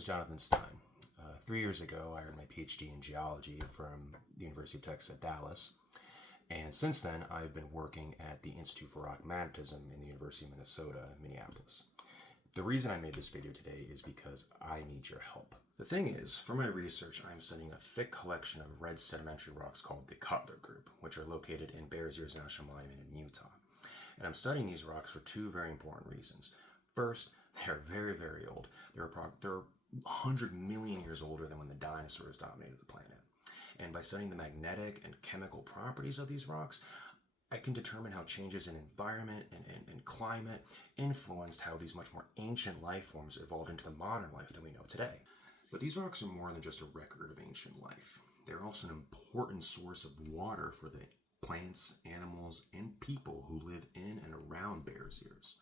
is Jonathan Stein. 3 years ago, I earned my PhD in geology from the University of Texas at Dallas. And since then, I've been working at the Institute for Rock Magnetism in the University of Minnesota in Minneapolis. The reason I made this video today is because I need your help. The thing is, for my research, I'm studying a thick collection of red sedimentary rocks called the Cutler Group, which are located in Bears Ears National Monument in Utah. And I'm studying these rocks for two very important reasons. First, they're very, very old. They're 100 million years older than when the dinosaurs dominated the planet. And by studying the magnetic and chemical properties of these rocks, I can determine how changes in environment and climate influenced how these much more ancient life forms evolved into the modern life that we know today. But these rocks are more than just a record of ancient life. They're also an important source of water for the plants, animals, and people who live in and around Bears Ears.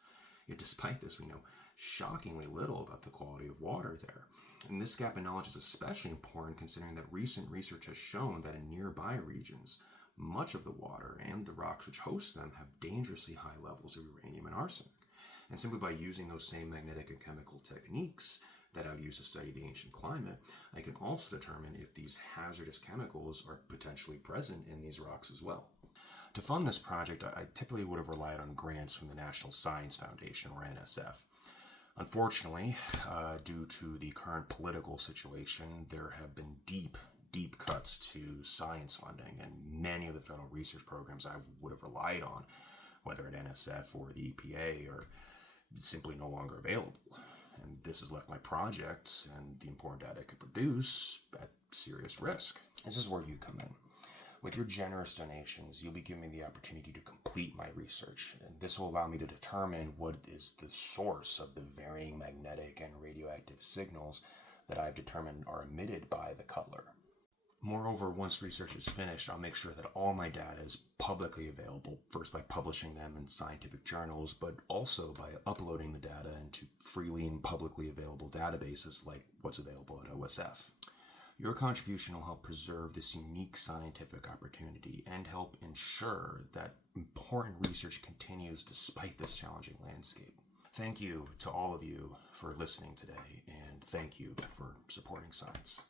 Yet despite this, we know shockingly little about the quality of water there. And this gap in knowledge is especially important considering that recent research has shown that in nearby regions, much of the water and the rocks which host them have dangerously high levels of uranium and arsenic. And simply by using those same magnetic and chemical techniques that I would use to study the ancient climate, I can also determine if these hazardous chemicals are potentially present in these rocks as well. To fund this project, I typically would have relied on grants from the National Science Foundation, or NSF. Unfortunately, due to the current political situation, there have been deep cuts to science funding, and many of the federal research programs I would have relied on, whether at NSF or the EPA, are simply no longer available. And this has left my project and the important data it could produce at serious risk. This is where you come in. With your generous donations, you'll be giving me the opportunity to complete my research, and this will allow me to determine what is the source of the varying magnetic and radioactive signals that I've determined are emitted by the Cutler. Moreover, once research is finished, I'll make sure that all my data is publicly available, first by publishing them in scientific journals, but also by uploading the data into freely and publicly available databases like what's available at OSF. Your contribution will help preserve this unique scientific opportunity and help ensure that important research continues despite this challenging landscape. Thank you to all of you for listening today, and thank you for supporting science.